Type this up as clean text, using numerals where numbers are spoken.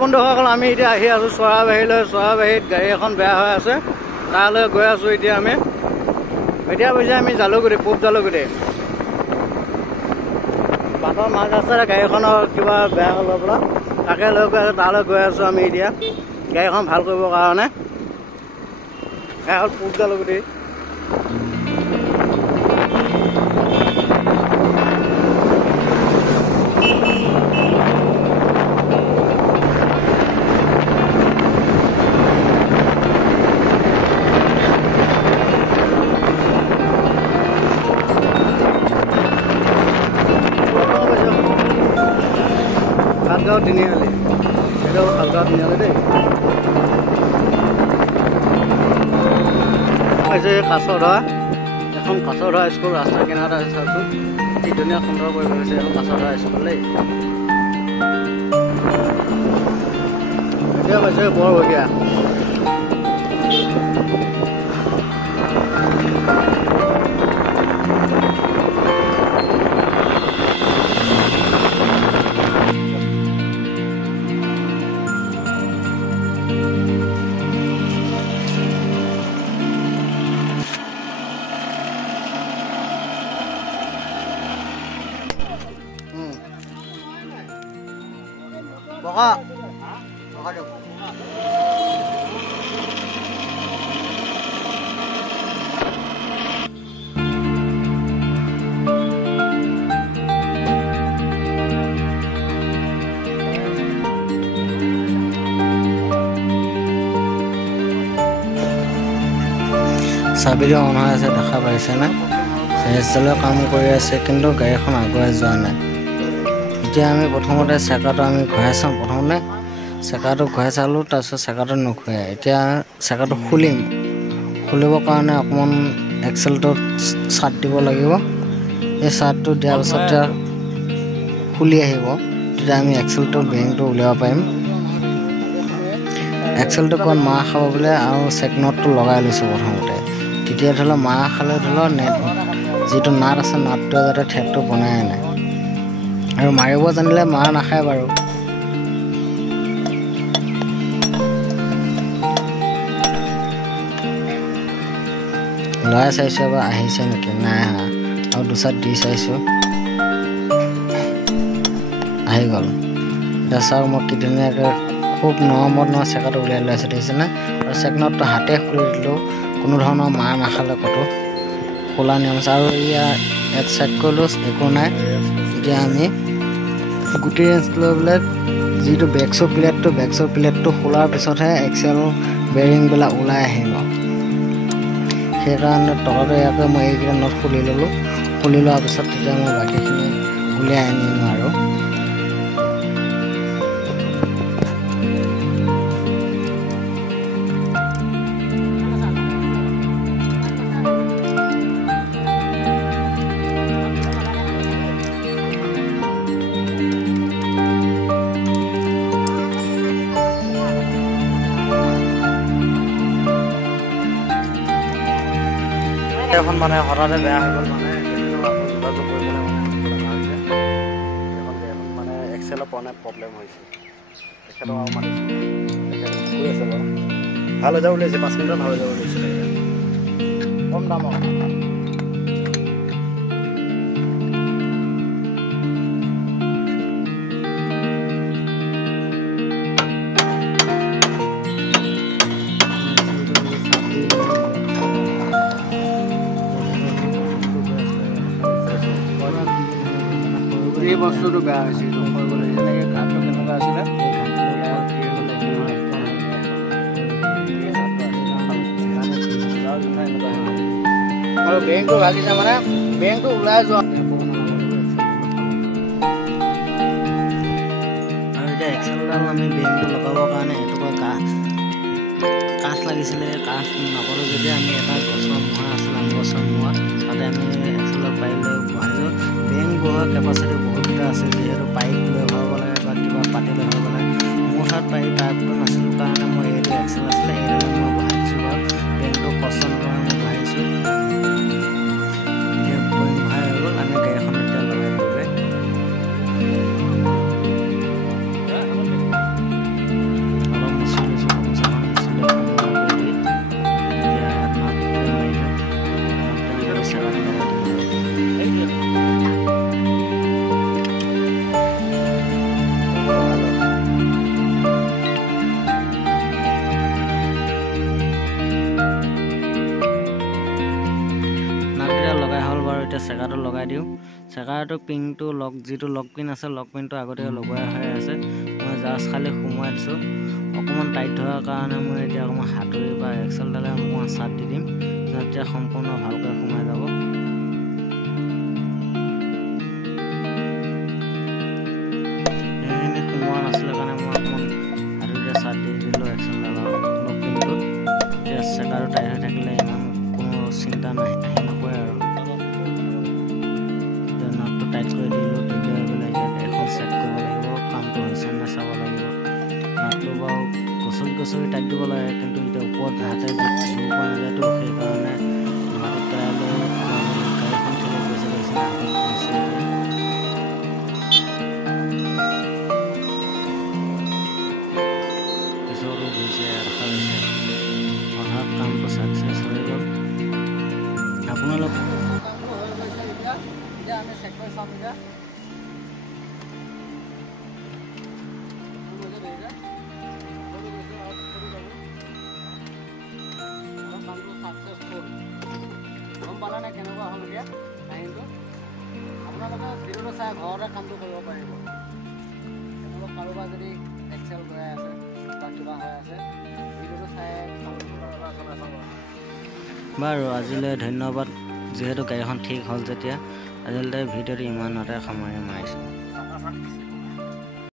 বন্ধুসকল আমি এতিয়া আহি আছোঁ চৰাইবাহীলৈ। চৰাইবাহীত গাড়ী এখন বেয়া হৈ আছে, তালৈ গৈ আছোঁ এতিয়া আমি। এতিয়া পিছে আমি জালুকুটি, পূব জালুকুটি বাটৰ মাজ ৰাস্তাতে গাড়ীখনৰ কিবা বেয়া হ'ল পৰা, তাকে লৈ গৈ আছোঁ। তালৈ গৈ আছোঁ আমি এতিয়া গাড়ীখন ভাল কৰিবৰ কাৰণে। এয়া হ'ল পূব জালুকুটি। খালগাঁও তিনিআলি, এইটো খালগাঁও তিনিআলি দেই। হৈছে কাছৰ ধৰা, এখন কাছৰ ধৰা স্কুল ৰাস্তা কিনাৰতে আছে। চাওকচোন কি ধুনীয়া সুন্দৰ পৰিৱেশ হৈছে এখন কাছৰ ধৰা স্কুল দেই। এতিয়া হৈছে বৰভগীয়া। বকা বকা দিয়ক। চাবিটো অন হৈ আছে, দেখা পাইছেনে? চেষ্টালৈ কাম কৰি আছে, কিন্তু গাড়ীখন আগুৱাই যোৱা নাই। এতিয়া আমি প্ৰথমতে চেকাটো আমি ঘূৰাই চাওঁ। প্ৰথমতে চেকাটো ঘূৰাই চালোঁ, তাৰপিছত চেকাটো নুঘূৰাই। এতিয়া চেকাটো খুলিম। খুলিবৰ কাৰণে অকণমান এক্সেলটোত চাৰ্ট দিব লাগিব। এই চাৰ্টটো দিয়াৰ পাছত খুলি আহিব, তেতিয়া আমি এক্সেলটোৰ বেৰিংটো উলিয়াব পাৰিম। এক্সেলটো অকণ মাৰ খাব বোলে, আৰু চেক নটটো লগাই লৈছোঁ প্ৰথমতে। তেতিয়া ধৰি লওক মাৰ খালে ধৰি লওক যিটো নাট আছে, নাটটোৱে যাতে ঠেকটো বনাই আনে। আৰু মাৰিব জানিলে মাৰ নাখায় বাৰু। লৰাই চাইছোঁ এবাৰ আহিছে নেকি, নাই আহা। আৰু দুচাত দি চাইছোঁ, আহি গ'ল। এতিয়া চাওক মই কি ধুনীয়াকৈ খুব নৰমত চেকাটো উলিয়াই লৈ আছোঁ, দেখিছেনে? আৰু চেক নটটো হাতে খুলি দিলেও কোনো ধৰণৰ মাৰ নাখালে ক'তো। খোলা নিয়ম আছে। আৰু ইয়াত চেক কৰিলোঁ একো নাই। এতিয়া আমি গোটেই ৰেঞ্জ লৈ পেলাই যিটো বেকছৰ প্লেটটো খোলাৰ পিছতহে এক্সেল বেৰিংবিলাক ওলাই আহিব। সেইকাৰণে তলতে ইয়াকে মই এইকেইটা নট খুলি ল'লোঁ। খুলি লোৱাৰ পিছত তেতিয়া মই বাকীখিনি উলিয়াই আনিম আৰু। এখন মানে হঠাতে বেয়া হৈ গ'ল, মানে যোগাযোগ কৰিবলৈ মানে এক্সেলৰ পৰা প্ৰব্লেম হৈছে। তেখেতক আৰু মাতিছোঁ, তেখেতে কৈ আছে বাৰু ভাল হৈ যাব বুলিছে, 5 মিনিটত ভাল হৈ যাব বুলিছিলে। কম দামৰ এই বস্তুটো বেয়া হৈছে। এইটো কৰিবলৈ যেনেকৈ ঘাটটো কেনেকুৱা আছিলে, আৰু বেংকটো ভাগিছে, মানে বেংকটো ওলাই যোৱা। আৰু এতিয়া এক্সেলডাল আমি বেংকটো লগাবৰ কাৰণে এটুকুৰা কাঠ লাগিছিলে। কাঠ নাপালোঁ যেতিয়া আমি এটা গছৰ মুঢ়া আছিলে, আম গছৰ মুঢ়া, তাতে আমি এক্সেলত পাৰিলে বহাইছোঁ। বেংক বহোৱা কেপাচিটি বহুতকেইটা আছে, যিহেতু পাইপ লৈ ভৰাব লাগে বা কিবা পাতি লৈ ভৰাব লাগে। মোৰ ঠাইত পাইপটো নাছিলোঁ কাৰণে মই এইটো এক্সেল আছিলে, এইডালে মই বহাই দিছোঁ বাৰু। বেংকটো কষ্ট নকৰা মই বহাইছোঁ। এতিয়া বহাই হৈ গ'ল, আমি গাড়ীখন এতিয়া লগাই দিওঁগৈ। চেকাৰটো পিনটো যিটো লক পিন আছে লক পিনটো আগতীয়াকৈ লগোৱা হৈ আছে। মই জাষ্ট খালি সোমোৱাই দিছোঁ। অকণমান টাইট ধৰাৰ কাৰণে মই এতিয়া অকণমান হাতুৰি বা এক্সেলডালে অকণমান চাট দি দিম, তেতিয়া সম্পূৰ্ণ ভালকৈ সোমাই যাব। সেইখিনি সোমোৱা নাছিলে কাৰণে মই অকণমান হাতুৰিৰে চাট দি দিলোঁ এক্সেলডালৰ লক পিনটোত। এতিয়া চেকাৰটো টাইট হৈ থাকিলে ইমান কোনো চিন্তা আহি নপৰে আৰু। নাটটো টাইট কৰি দিলোঁ, দি লৈ পেলাই এতিয়া গাড়ীখন চেক কৰিব লাগিব, কামটো হৈছে নে চাব লাগিব। নাটটো বাৰু গছকি টাইট দিব লাগে, কিন্তু এতিয়া ওপৰত হাতে জোৰ পোৱা নাযায়তো, সেইকাৰণে মাটিত পেলাই লৈ গাড়ীখন ঠিক গৈছে নিচিনা হাতত পৰিছে। পিছতো ঘূৰিছে, দেখা গৈছে অহা কামটো ছাকচেছ হৈ গ'ল। আপোনালোক আমি চেক কৰি চাম এতিয়া। গম পালে নে কেনেকুৱা হ'ল এতিয়া কাহিনীটো? আপোনালোকে ভিডিঅ'টো চাই ঘৰতে কামটো কৰিব পাৰিব। তেওঁলোকক কাৰোবাৰ যদি এক্সেল গৈ আছে বা কিবা হৈ আছে, ভিডিঅ'টো চাই বাৰু আজিলৈ ধন্যবাদ। যিহেতু গাড়ীখন ঠিক হ'ল যেতিয়া, আজিলৈ ভিডিঅ'টো ইমানতে সামৰি মাৰিছোঁ।